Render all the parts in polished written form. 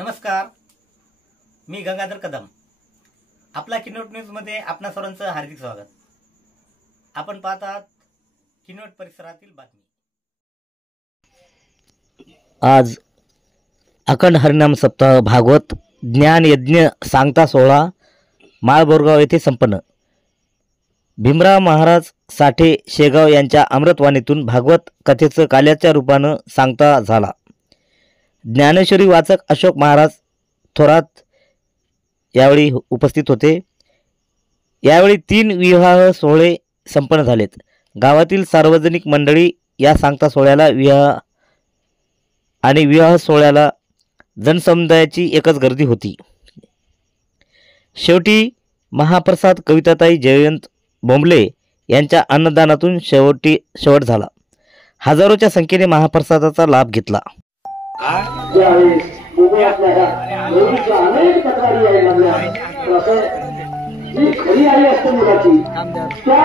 नमस्कार, मी गंगाधर कदम. आपला किनोट न्यूजमध्ये आपणा सर्वांचं हार्दिक स्वागत. आपण पाहत आहात किनोट परिसरातील बातमी. आज अखंड हरिनाम सप्ताह भागवत ज्ञान यज्ञ सांगता सोहळा माळबोरगाव येथे संपन्न. भीमराव महाराज साठे शेगाव यांच्या अमृतवाणीतून भागवत कथेचं काल्याच्या रूपानं सांगता झाला. ज्ञानेश्वरी वाचक अशोक महाराज थोरात यावेळी उपस्थित होते. यावेळी 3 विवाह सोहळे संपन्न झालेत. गावातील सार्वजनिक मंडळी या सांगता सोहळ्याला विवाह सोहळ्याला जनसमुदायाची एकच गर्दी होती. शेवटी महाप्रसाद कविताताई जयवंत बोंबले यांच्या अन्नदानातून शेवट झाला. हजारोच्या संख्येने महाप्रसादाचा लाभ घेतला. खरी आई असते मुलाची त्या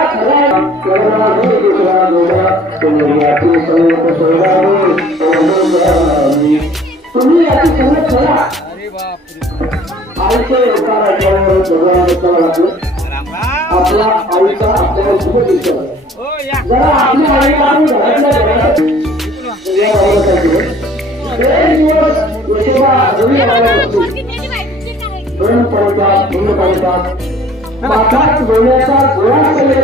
तुम्ही याची संगत करा. आईच्या आपला आईचा आपल्याला शुभ दिसतो. जरा आपल्या आईला माथात बोलण्याचा गोळा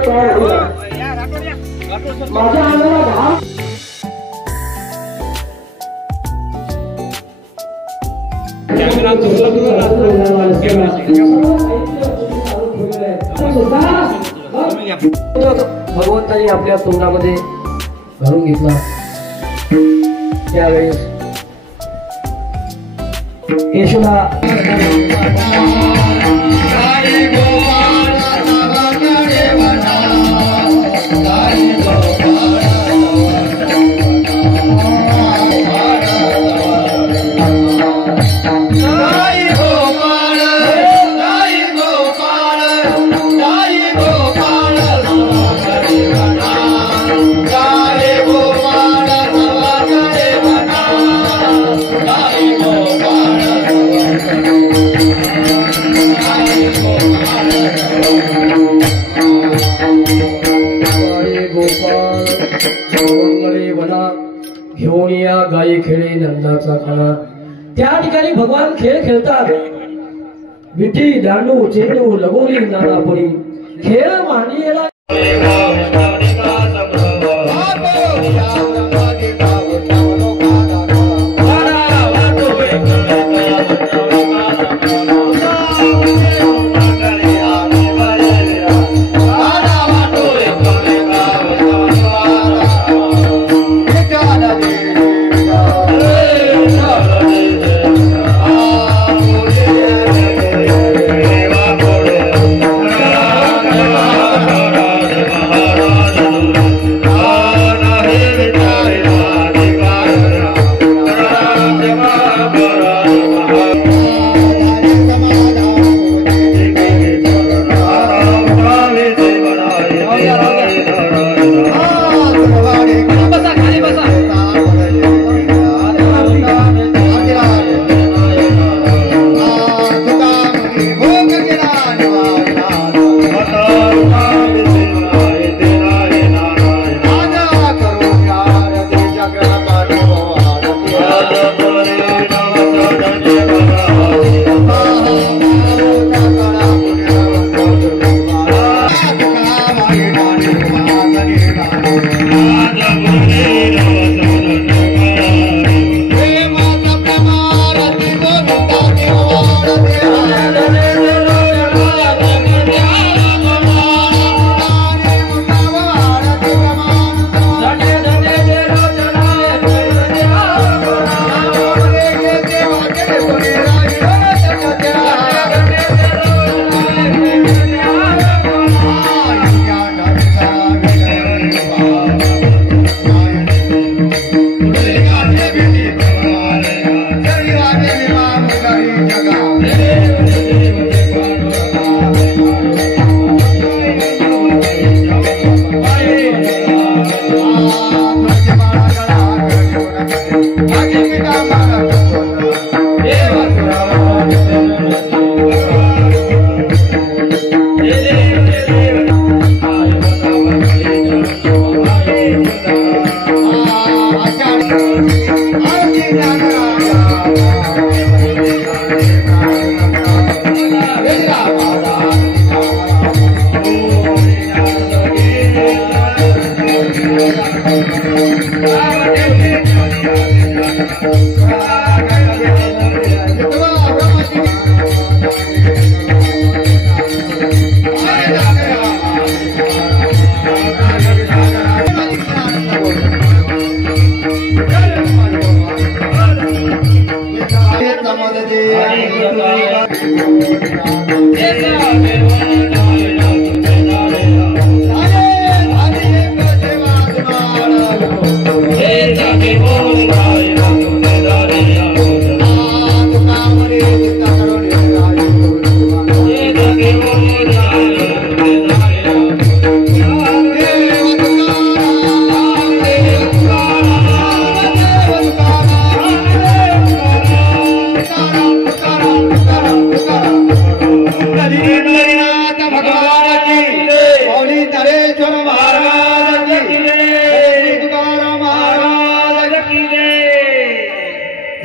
तयार होईल. माझ्या अंगाला घाम भगवंतानी आपल्या तोंडामध्ये घालून घेतला. त्यावेळेस यशोदा घेऊन या गायी खेळे नंदाचा खाना. त्या ठिकाणी भगवान खेळ खेळतात. विठी दांडू चेंडू लगोरी नानापडी खेळ मांडीला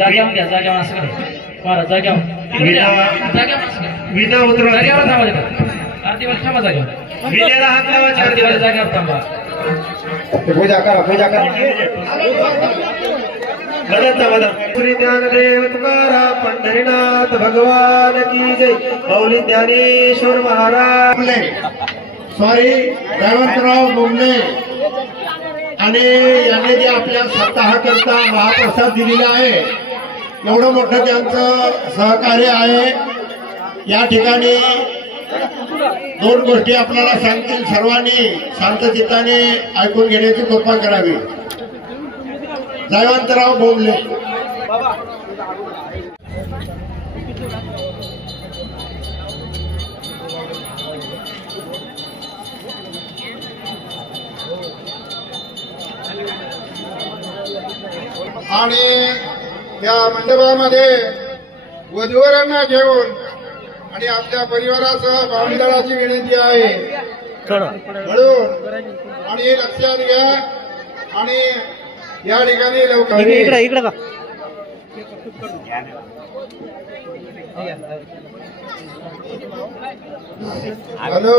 जाग्यावर घ्या, जाग्यावर असं करा. महाराज जाग्यावर विना उतरवा. जाग्यावर थांबा तिथं. आरती वाली थांबा जाग्यावर. विजेला हात लावायचा. आरती वाली जाग्यावर थांबा. पूजा करा, पूजा करा. पुरी ज्ञानदेव तुकाराम पंढरीनाथ भगवान की जय. मौली ज्ञानेश्वर महाराज. सॉरी जयवंतराव बोमले आणि यांनी जे आपल्या सप्ताहाकरता महाप्रसाद दिलेला आहे, एवढं मोठं त्यांचं सहकार्य आहे. या ठिकाणी दोन गोष्टी आपल्याला सांगतील, सर्वांनी शांतचित्ताने ऐकून घेण्याची कृपा करावी. जयवंतराव बोमले. आणि या मंडपामध्ये वधूवरांना घेऊन आणि आपल्या परिवारासह भावंडाची विनंती आहे म्हणून आणि लक्षात घ्या. आणि या ठिकाणी लवकर इकडे का हॅलो.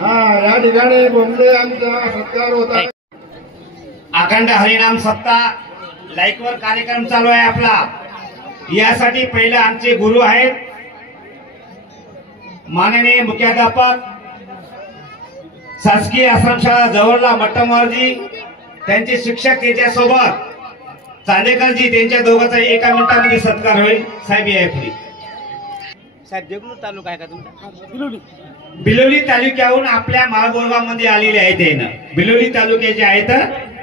हा, या ठिकाणी बोंबले यांचा सत्कार होता. अखंड हरिनाम सप्ताह लाईकवर कार्यक्रम चालू आहे आपला. यासाठी पहिलं आमचे गुरु आहेत माननीय मुख्याध्यापक शासकीय आश्रमशाळा जवळला मट्टमवारजी, त्यांचे शिक्षक त्याच्यासोबत चांदेकरजी, त्यांच्या दोघांचा एका मिनिटामध्ये सत्कार होईल. साहेब या पुढे. साहेब देगलूर तालुका आहे का तुमचा? बिलोली तालुक्याहून आपल्या माळगोरगाव मध्ये आलेले आहेत. त्यानं बिलोली तालुक्याचे आहेत,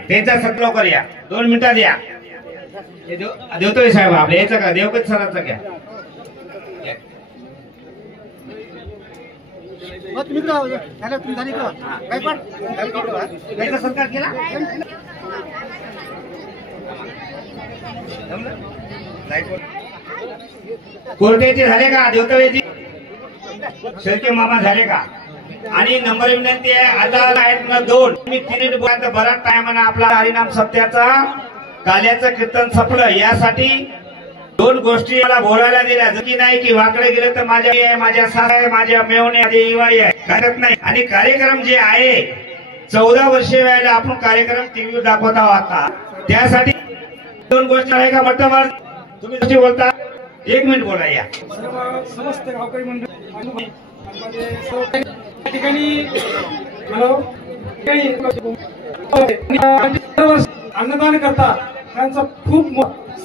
त्यांचा सत्कार लवकर या. 2 मिनिटात या. देवतोय साहेब आपल्या याचा का देवकत सरांचा घ्या. सत्कार केला कोर्टेचे झाले का देवतवेची शेळके मामा झाले का? आणि नंबर विनंती आहे, आता आहेत ना 2 मी 3 बोलायचं बराच टाइम ना. आपला हरिनाम सप्त्याचा काल्याचं कीर्तन संपलं. यासाठी 2 गोष्टी मला बोलायला दिल्या. जकी नाही की वाकडे गेले तर माझ्या सास आहे, माझ्या मेवणे आहे, करत नाही. आणि कार्यक्रम जे आहे 14 वर्षे वेळेला आपण कार्यक्रम टीव्हीवर दाखवत आहोत. आता त्यासाठी 2 गोष्टी आहे का म्हटलं तुम्ही कशी बोलता? 1 मिनिट बोला. या समस्त गावकरी मंडळ ठिकाणी अन्नदान करता त्यांचा खूप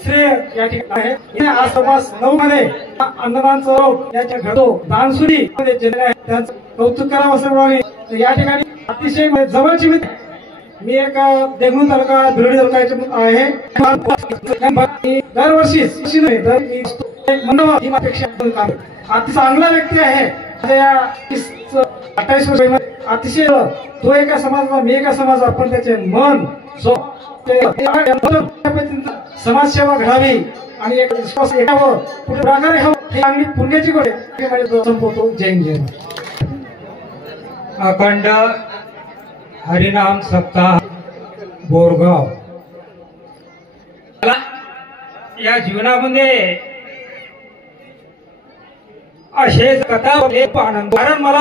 श्रेय या ठिकाणी आहे. आज समाज 9 मध्ये अन्नदानचं याच्या घडतो दानसुरी त्यांचं कौतुक करावं असं म्हणाले. या ठिकाणी अतिशय जवळची मी एक देगलूर तालुका बिलोली तालुका आहे. दरवर्षी अति चांगला व्यक्ती आहे. 28 वर्षामध्ये अतिशय तो एका समाजाचा मी एका समाज, आपण त्याचे मन समाजसेवा घडावी आणि एक विश्वास यावं कुठे प्रकारे हे आम्ही पुण्याची गोष्ट संपवतो. जय हिंद. अखंड हरिनाम सप्ताह बोरगाव. या जीवनामध्ये असे कथा आनंद, कारण मला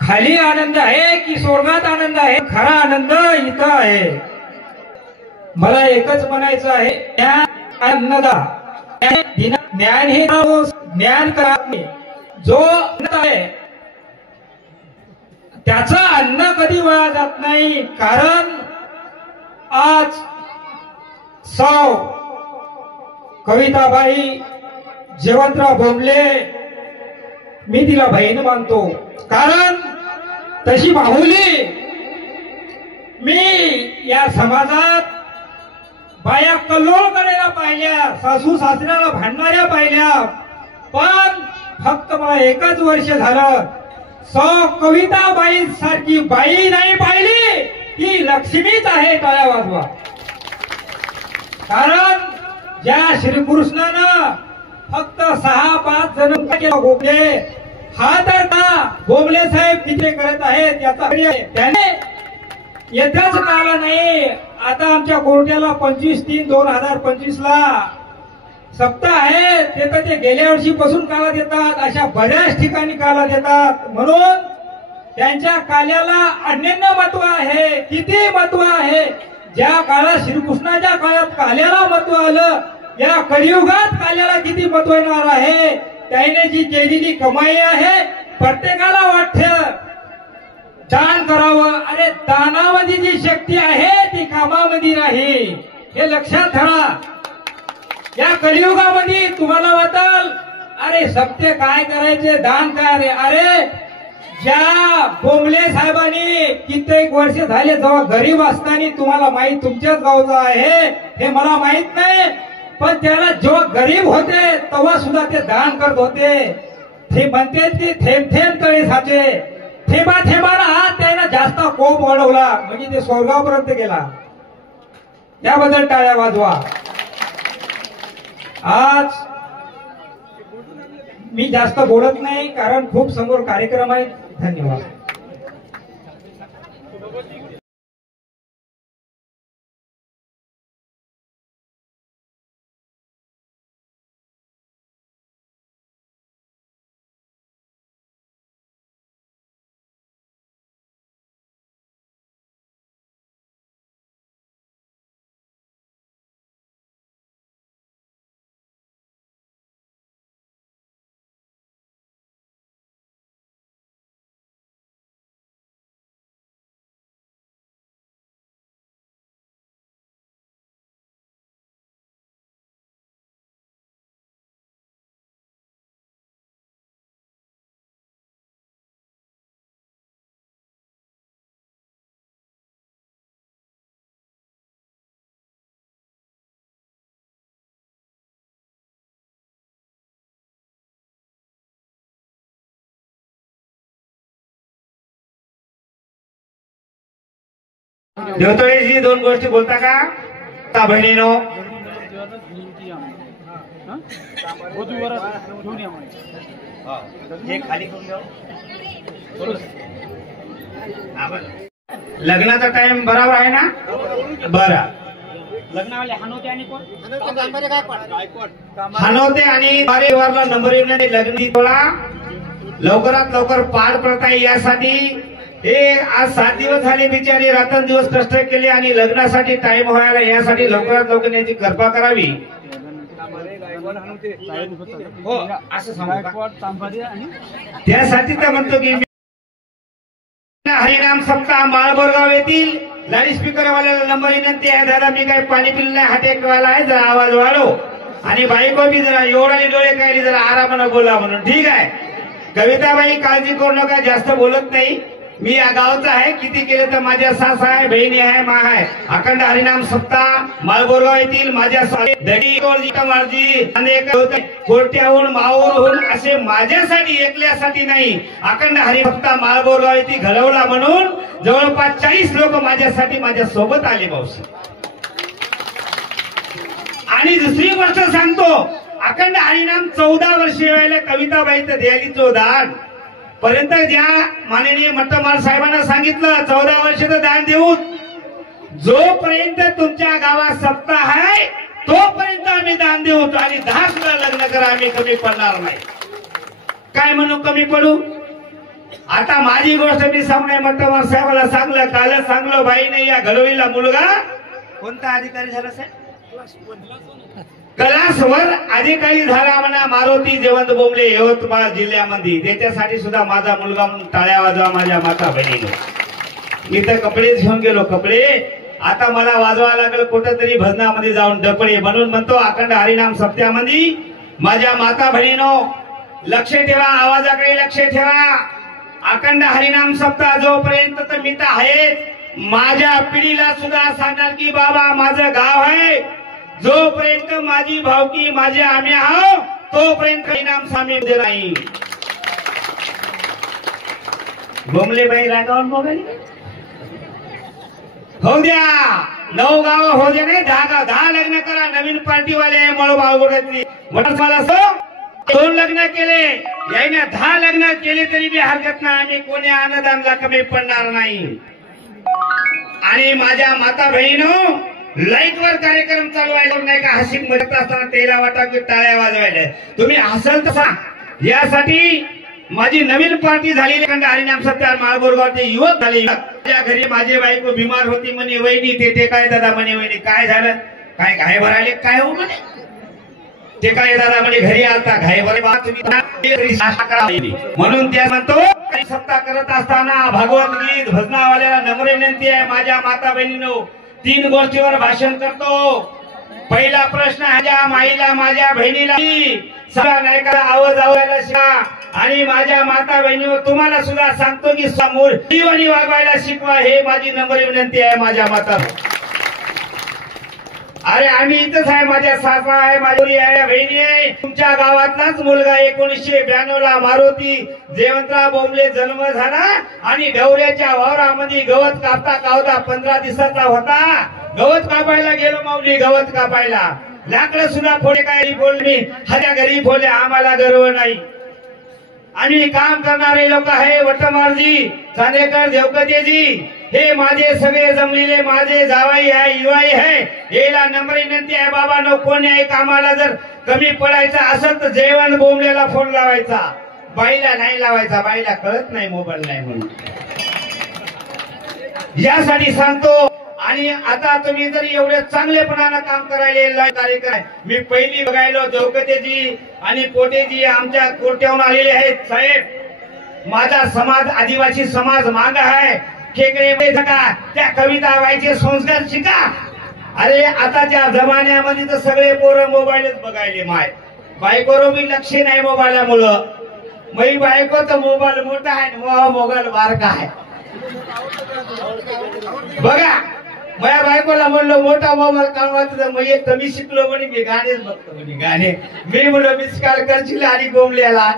खाली आनंद आहे की स्वर्गात आनंद आहे? खरा आनंद इथं आहे. मला एकच म्हणायचं आहे, अन्नदा ज्ञान हे ज्ञान करा. जो आहे त्याचं अन्न कधी वाया जात नाही. कारण आज सौ कविताबाई जयवंतराव बोमले मी तिला बहीण मानतो. कारण तशी बाहुली मी या समाजात बाया कल्लोळ करायला पाहिल्या, सासू सासऱ्याला भांडणाऱ्या पाहिल्या. पण फक्त मला एकच वर्ष झालं सौ कविताबाई सारखी बाई नाही पाहिली. ती लक्ष्मीच आहे. टाळ्या वाजवा. कारण ज्या श्रीकृष्णानं फक्त 6-5 जण गोपले हा तर का बोबले साहेब किती करत आहेत याचा त्याने येथेच काला नाही. आता आमच्या कोर्टाला 25/3/2025 ला सप्ताह आहे ते तर ते गेल्या वर्षीपासून काला देतात. अशा बऱ्याच ठिकाणी काला देतात. म्हणून त्यांच्या काल्याला अनन्य महत्व आहे. किती महत्व आहे. ज्या काळात श्रीकृष्णाच्या काळात काल्याला महत्व आलं, या कलियुगात काल्याला किती महत्व येणार आहे. त्याने जी केलेली कमाई आहे प्रत्येकाला वाटतं दान करावं. अरे दानामध्ये जी शक्ती आहे ती कामामध्ये नाही, हे लक्षात ठेवा. या कलियुगामध्ये तुम्हाला वाटल अरे सत्य काय करायचे, दान काय. अरे ज्या बोंबले साहेबांनी कित्येक वर्ष झाले जेव्हा गरीब असताना, तुम्हाला माहित तुमच्याच गावचा आहे हे मला माहित नाही, पण त्याला जेव्हा गरीब होते तेव्हा सुद्धा ते दान करत होते. ते म्हणते की थेंब थेंब तळे साचे, थेंबा थेंबाला हात त्याला जास्त कोप वाढवला म्हणजे ते स्वर्गापर्यंत गेला. त्याबद्दल टाळ्या वाजवा. आज मी जास्त बोलत नाही कारण खूप समोर कार्यक्रम आहेत. धन्यवाद. देवतळेजी 2 गोष्टी बोलता का बहिणीनो. लग्नाचा टाइम बरोबर आहे ना. बरं लग्नावाले हानवते आणि कोण हानवते आणि वारीवारला नंबर येऊन लग्न लवकरात लवकर पार पडता यासाठी हे आज 7 दिवस झाले बिचारी रात्रंदिवस कष्ट केले आणि लग्नासाठी टाइम व्हायला यासाठी लवकरात लवकर याची कृपा करावी. हो असं सांगू त्यासाठी तर म्हणतो की हरिनाम सप्ताह माळबोरगाव येथील लाडी स्पीकर वाल्याला नंबर विनंती आहे. दादा मी काही पाणी पिलं नाही, हात टेकवायला आहे, जरा आवाज वाढव आणि बायको बी जरा एवढाने डोळे काढले जरा आरामानं बोला म्हणून. ठीक आहे कविताबाई काळजी करू नका, जास्त बोलत नाही. मी या गावचा आहे, किती केले तर माझ्या सास आहे, बहिणी आहे, मा आहे. अखंड हरिनाम सप्ताह माळबोरगाव येथील माझ्या कोर्ट्याहून माहूरहून असे माझ्यासाठी एकल्यासाठी नाही, अखंड हरिभक्ता माळबोरगाव येथे घडवला म्हणून जवळपास 40 लोक माझ्यासाठी माझ्या सोबत आले भाऊसी. आणि दुसरी गोष्ट सांगतो, अखंड हरिनाम 14 वर्ष वेळेला कविताबाई तर द्यायली 14 पर्यंत ज्या माननीय मट्टमार साहेबांना सांगितलं 14 वर्ष तर दान देऊ, जोपर्यंत तुमच्या गावात सप्ताह आहे तोपर्यंत आम्ही दान देऊ आणि 10 सुद्धा लग्न करा, आम्ही कमी पडणार नाही. काय म्हणू कमी पडू. आता माझी गोष्ट मी सामने मट्टमार साहेबाला सांगलं, कालच सांगलो बाईने या घडवलीला मुलगा कोणता अधिकारी झाला साहेब, कलासवर अधिकारी झाला म्हणा, मारुती जयवंत बोंबले यवतमाळ जिल्ह्यामध्ये. त्याच्यासाठी सुद्धा माझा मुलगा म्हणून टाळ्या वाजवा माझ्या माता बहिणीने. मी तर कपडेच घेऊन गेलो कपडे. आता मला वाजवा लागेल कुठंतरी भजनामध्ये जाऊन डपडे. म्हणून म्हणतो अखंड हरिनाम सप्त्यामध्ये माझ्या माता बहिणीनो लक्ष ठेवा, आवाजाकडे लक्ष ठेवा. अखंड हरिनाम सप्ताह जोपर्यंत तर मी तर आहे, माझ्या पिढीला सुद्धा सांगणार की बाबा माझं गाव आहे, जोपर्यंत माझी भावकी माझे आम्ही आहो तोपर्यंत हरिनाम स्वामी नाही. बोंबलेबाई रागावून बघायला हो द्या, 9 गाव हो द्या नाही, 10 गाव 10 लग्न करा. नवीन पार्टीवाले मळो बाळगोड्यातली मला 2 लग्न केले, याने 10 लग्न केले तरी बी हरकत नाही, आम्ही कोणी अनुदानला कमी पडणार नाही. आणि माझ्या माता बहिणीनो, लाईट वर कार्यक्रम चालवायला नाही का, हसी मरत असताना तेला वाटा की टाळ्या वाजवायला. तुम्ही हसल तसा. यासाठी माझी नवीन पार्टी झालेली हरिनाम सत्यार माळबोरगावचे युवक झाले. माझ्या घरी माझी बायको बिमार होती म्हणे, वहिनी ते काय दादा म्हणे, वहिनी काय झालं, काय घाय भरायले काय हो म्हणे, ते काय दादा म्हणे घरी आलता घाय भरे तुम्ही. म्हणून त्या म्हणतो सप्ताह करत असताना भागवत गीत भजनावाल्याला नम्र विनंती आहे, माझ्या माता बहिणीनो 3 गोष्टीवर भाषण करतो. पहिला प्रश्न, माझ्या माईला माझ्या बहिणीला सगळा नायकाला आवाज आवडायला शिका. आणि माझ्या माता बहिणीवर तुम्हाला सुद्धा सांगतो की समोर जीवनी वागवायला शिकवा, हे माझी नम्र विनंती आहे माझ्या माता. अरे आम्ही इथंच आहे, माझ्या सासरा आहे, माझी आहे, बहिणी आहे. तुमच्या गावातलाच मुलगा 1992 ला मारुती जयवंतराव बोंबले जन्म झाला आणि ढवऱ्याच्या वावरामध्ये गवत कापता कावता 15 दिवसाचा होता. गवत कापायला गेलो माऊली, गवत कापायला लाकडं सुद्धा फोडे काय बोलली, हऱ्या घरी फोडले, आम्हाला गर्व नाही. आम्ही काम करणारे लोक आहे, वटमारजी चांदेकर देवकतेजी हे माझे सगळे जमलेले माझे जावाई आहे, युवाई आहे. याला नम्र विनंती आहे बाबा नो, कोणी आहे कामाला जर कमी पडायचं असेल तर जयवंत बोंबलेला फोन लावायचा, बाईला नाही लावायचा, बाईला कळत नाही मोबाईल नाही म्हणून. यासाठी सांगतो. आणि आता तुम्ही जर एवढे चांगलेपणानं काम करायला कार्यक्रम, मी पहिली बघायलो देवकतेजी आणि पोटेजी आमच्या कोर्टावरून आलेले आहेत. साहेब माझा समाज आदिवासी समाज माग आहे, खेकडे त्या कविता व्हायचे संस्कार शिका. अरे आताच्या जमान्यामध्ये तर सगळे पोरं मोबाईलच बघायले. माय बायकोवर बी लक्ष नाही मोबाईलमुळं. मै बायको तर मोबाईल मोठा आहे, मोबाईल बारका आहे. बघा माझ्या बायकोला म्हणलं मोठा मोबाईल कामाचा, मग कमी शिकलो म्हणे, मी गाणेच बघतो म्हणे गाणे. मी म्हणलो मिस कॉल करशील आणि गोमल्याला.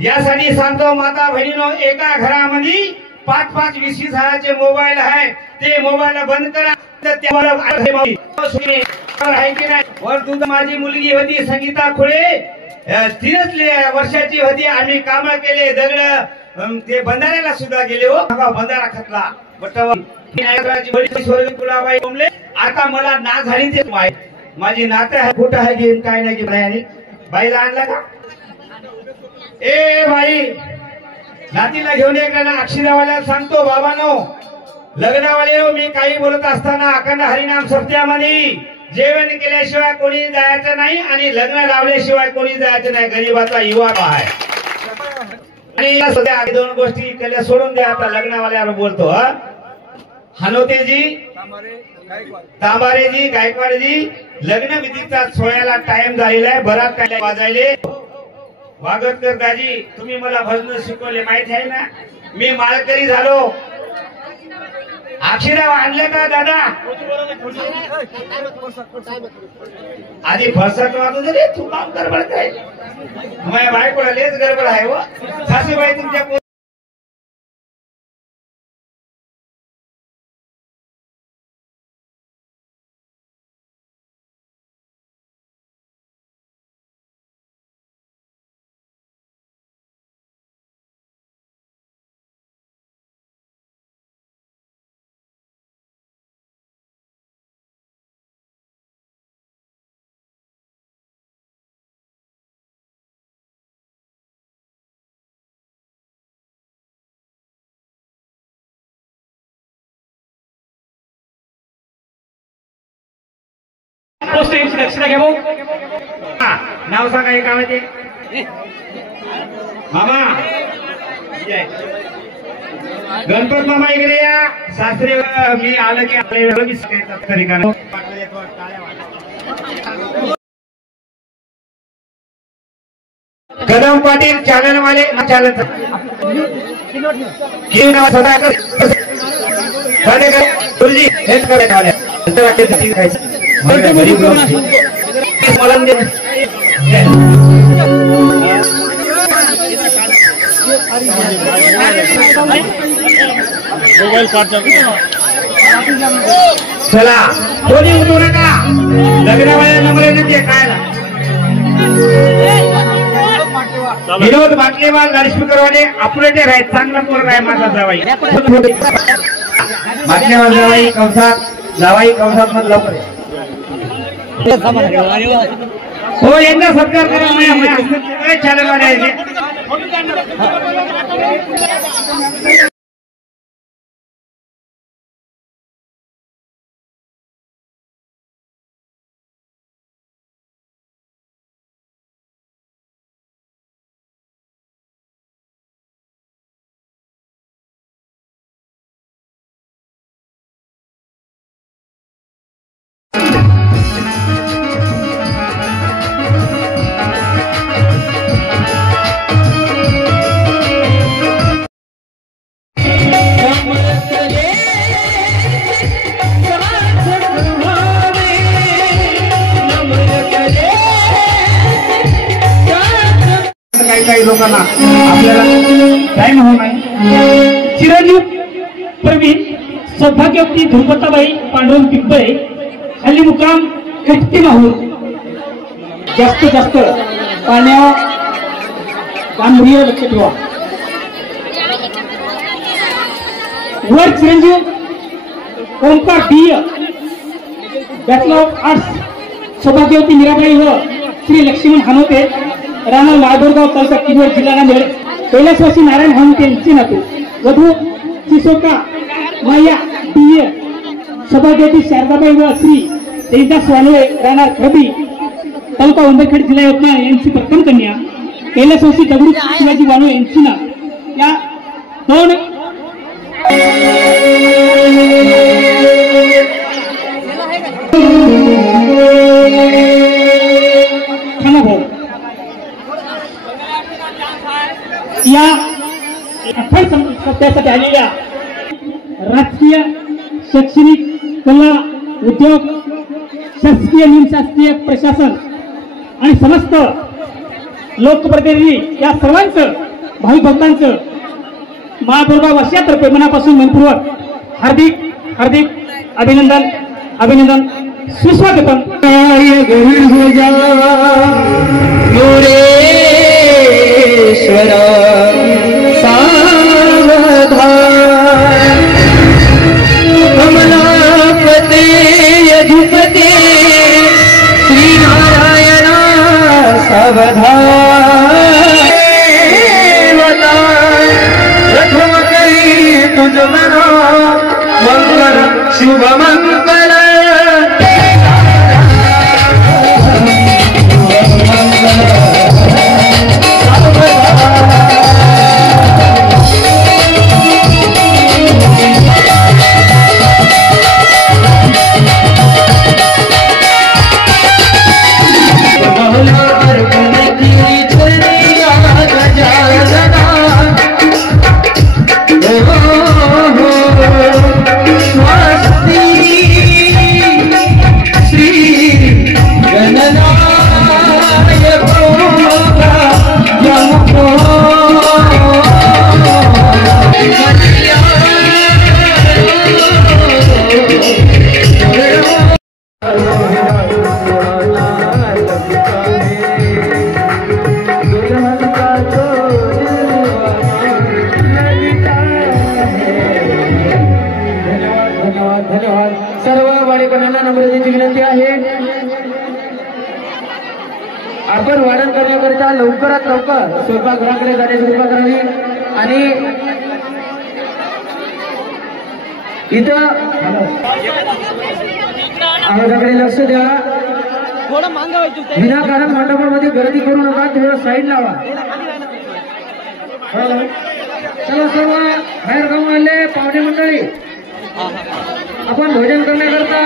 यासाठी सांगतो माता बहिणीनो, एका घरामध्ये 5-5 20 हजाराचे मोबाईल आहे, ते मोबाईल बंद करा. आहे की नाही. वर तुझं माझी मुलगी होती संगीता खुळे, 3 वर्षाची होती. आम्ही काम केले, दगड ते बंधाऱ्याला सुद्धा गेले हो, बंधारा खतला आता मला ना झाली ते माझी नातं आहे, कुठं आहे गेम काय नाही गेम. बाईला आणला का ए बाई, नातीला घेऊन ये का ना. अक्षरावाल्याला सांगतो बाबांनो, लग्नावाले मी काही बोलत असताना अखंड हरिनाम सप्त्यामध्ये जेवण केल्याशिवाय कोणी जायचं नाही आणि लग्न लावल्याशिवाय कोणी जायचं नाही. गरीबाचा युवा आहे. आणि 2 गोष्टी केल्या सोडून द्या. आता लग्नावाल्यावर बोलतो. हनोतेजी तांबारेजी गायकवाडजी, लग्न विधीचा सोहळ्याला टाइम झालेला आहे, बराच काय वाजायले. वागतकर दाजी तुम्ही मला भजन शिकवले माहिती आहे ना, मी माळकरी झालो. अक्षराव आणले का दादा, आधी फरसाट वाजू दे, तू काम गडबड काय. माझ्या बायकोला लेच गडबड आहे व. सासूबाई तुमच्या नाव सांगा. हे काम आहे ते मामा गणपत मामा इकडे या. सासरे मी आलं की आपल्या कदम पाटील चॅनल वाले चॅनल गुरुजी हेच करायचं. चला कोणी उठू नका. लग्नावाल्या नंबर काय विनोद बाटलेवाल लाडस्पीकरवाले ऑपरेटर आहेत, चांगला पोरगा आहे माझा जावाई. बाटलेवाल जावाई कंसात मग लवकर हो, यांचा सत्कार करा. चॅनलवाले आहे. काही लोकांना आपल्याला टाइम होऊ नाही. चिरंजीव प्रवीण सौभाग्यवती ध्रुपताबाई पांडुरंग पिंपळे, खाली मुकाम एसटी माहूर. जास्तीत जास्त पाण्यावर गांभीर्य लक्ष ठेवा. वर चिरंजीव Omkar D bachelor of arts सौभाग्यवती मीराबाई व श्री लक्ष्मण हनोते, राणा माळबोरगाव तालुका किनवट जिल्हा नांदेड. कैलासवासी नारायण हनोते यांचे नातू. वधू चिसोका माया डी सौभाग्यवती शारदाबाई व श्री देवदास वानोळे, राणा खबी तालुका उंबरखेड जिल्हा यवतमाळ यांची प्रथम कन्या. कैलासवासी दगडू शिवाजी वानोळे यांची ना या दोन या अठ्ठावीस सप्त्यासाठी आलेल्या राजकीय, शैक्षणिक, कला, उद्योग, शासकीय, निमशासकीय प्रशासन आणि समस्त लोकप्रतिनिधी या सर्वांचं, भाविक भक्तांचं महाबोरगाव वासियातर्फे मनापासून मनपूर्वक हार्दिक हार्दिक अभिनंदन अभिनंदन सुस्वागतम. कमलापते यजुपते श्रीनारायण सावधान. प्रथम करी तुझ मना मंगल शुभ मंगल. आपण वाढण करण्याकरिता लवकरात लवकर स्वयंपाकघराकडे जाण्याची कृपा करावी. आणि इथं आवाजाकडे लक्ष द्या. विनाकारण मंडपामध्ये गर्दी करू नका. थोडं साईड लावा. चला सर्व बाहेर गाव आले पाहुणे मंडळी, आपण भोजन करण्याकरता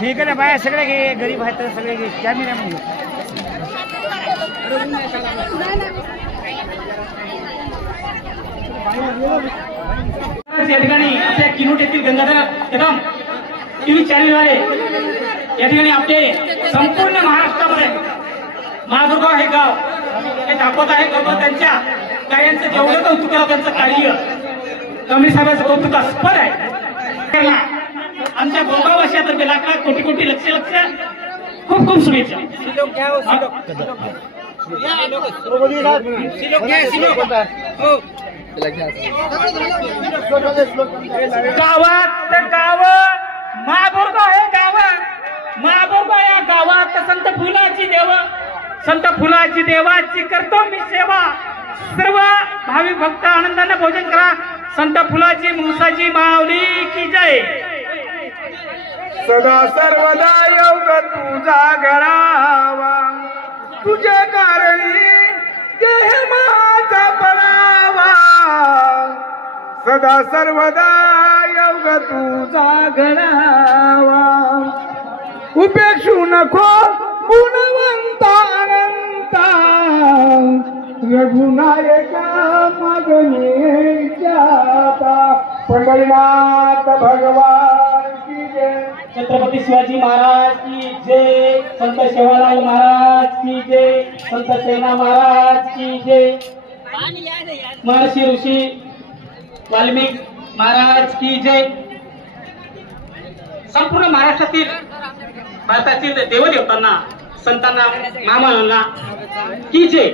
ठीक आहे बाया सगळे घे, गरीब आहेत तर सगळे घे. कॅमेऱ्यामध्ये या ठिकाणी आपल्या किनोट येथील गंगाधर कदम टीव्ही चॅनल आहे. या ठिकाणी आपले संपूर्ण महाराष्ट्रामध्ये महादुर्गाव हे गाव हे दाखवत आहे. त्यांच्या कार्यांचं जेवढं कौतुक केलं त्यांचं कार्य कमी साहेबांचं कौतुकास्पद आहे. आमच्या गोगाव वासियातर्फे लाख लाख कोटी कोटी लक्ष खूप खूप शुभेच्छा. गावात गाव महाबोरगाव हे महाबोरगाव या गावात संत फुलाची देवाची करतो मी सेवा. सर्व भाविक भक्त आनंदाने भोजन करा. संत फुलाची मुसाची माऊली की जय. सदा सर्वदा योग तुझा घडावा, तुझे कारणी देह माझा पडावा. सदा सर्वदा योग तुझा घडावा, उपेक्षू नको गुणवंता अनंता. रघुनायका मागणे जाता, पंढरीनाथ भगवान की जय. छत्रपती शिवाजी महाराज की जय. संत सेवालाल महाराज की जय. संत सेना महाराज की जय. महर्षी ऋषी वाल्मिक महाराज की जय. संपूर्ण महाराष्ट्रातील भारतातील देवदेवतांना संतांना महामानवांना की जय.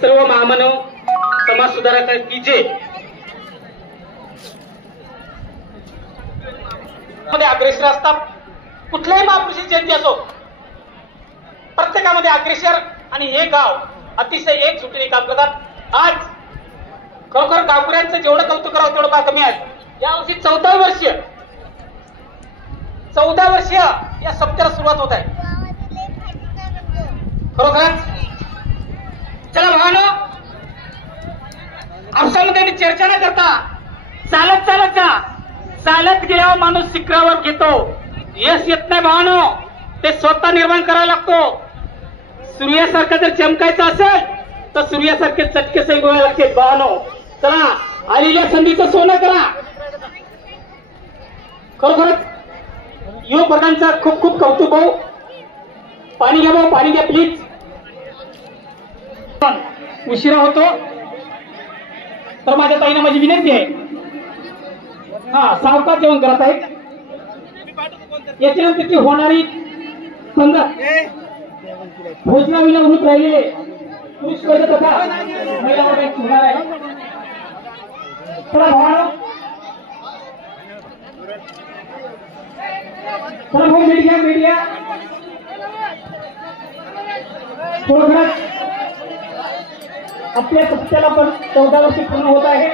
सर्व महामानव समाज सुधारक की जय. मध्ये अग्रेसर असतात. कुठल्याही महापुरुषाची जयंती असो, प्रत्येकामध्ये अग्रेसर आणि हे गाव अतिशय एकजुटीने काम करतात. आज खरोखर गावकऱ्यांचं जेवढं कौतुक करावं तेवढं फार कमी आहे. यावर्षी 14 वर्ष या सप्त्याला सुरुवात होत आहे. खरोखरच चला भावानो, आपसामध्ये चर्चा न करता चालत गेल्यावर माणूस शिखरावर घेतो. यश येत नाही भावानो, ते स्वतः निर्माण करावा लागतो. सूर्यासारखं जर चमकायचं असेल तर सूर्यासारखे चटके सही गोळा लागते भावानो. चला आलेल्या संधीचं सोनं करा. खरोखरच युवक वर्गांचा खूप खूप कौतुक भाऊ. पाणी घ्या भाऊ, पाणी घ्या प्लीज. उशिरा होतो तर माझ्या ताईनं माझी विनंती आहे, सावकाश जेवण करत आहे. याच्यानंतर ती होणारी संगत भोजनाविना होत राहिलेले पुरुष वर्ग तथा महिला वर्ग होणार आहे. चला भावानो, चला भाऊ मीडिया खरोखरच आपल्या सप्त्याला पण 14 वर्ष पूर्ण होत आहे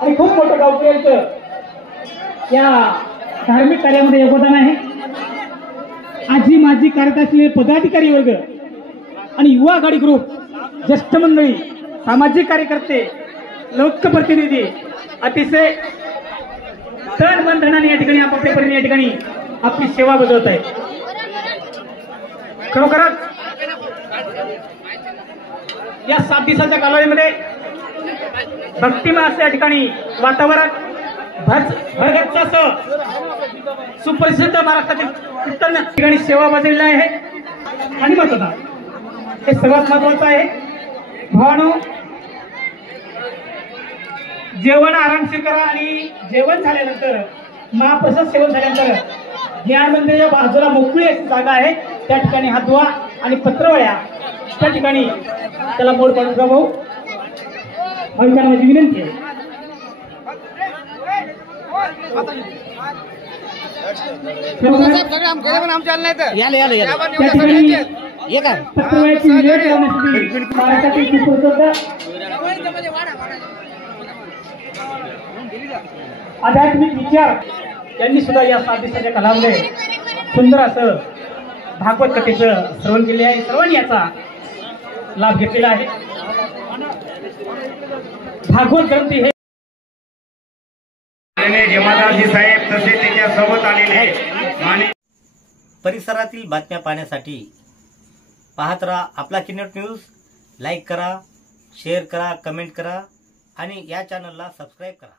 आणि खूप मोठं गावकऱ्यांचं या धार्मिक कार्यामध्ये योगदान आहे. आजी माजी कार्यरत असलेले पदाधिकारी वर्ग आणि युवा आघाडी ग्रुप, ज्येष्ठ मंडळी, सामाजिक कार्यकर्ते, लोकप्रतिनिधी अतिशय तन मन धनाने या ठिकाणी आपापल्या परीने या ठिकाणी आपली सेवा बजावत आहे. खरोखरच या 7 दिवसाच्या कालावधीमध्ये भक्तिमय असं या ठिकाणी वातावरण भरगच्च असं सुप्रसिद्ध महाराष्ट्रातील कीर्तन ठिकाणी सेवा बजावलेली आहे. आणि मतदान हे सर्वात महत्वाचं आहे. भावानो, जेवण आरामशीर करा आणि जेवण झाल्यानंतर महाप्रसाद सेवन झाल्यानंतर ज्ञान मंदिराच्या बाजूला मोकळी अशी जागा आहे, त्या ठिकाणी हात धुवा आणि पत्रवळ्या त्या ठिकाणी त्याला मोड पाडून जा भाऊ. भाविकांना माझी विनंती आहे. पत्रवळ्याची विल्हेवाट लावण्यासाठी महाराष्ट्रातील सुप्रसिद्ध आध्यात्मिक विचार यांनी सुद्धा या 7 दिवसाच्या कालामध्ये सुंदर असं भागवत कथेचं श्रवण केले आहे. सर्वांनी याचा लाभ घेतलेला आहे. भागवत ग्रंथी हे जमादारजी साहेब तसे त्याच्या सोबत आलेले परिसरातील बातम्या पाहण्यासाठी पाहत राहा आपला किन्नट न्यूज. लाईक करा, शेअर करा, कमेंट करा आणि या चॅनलला सबस्क्राईब करा.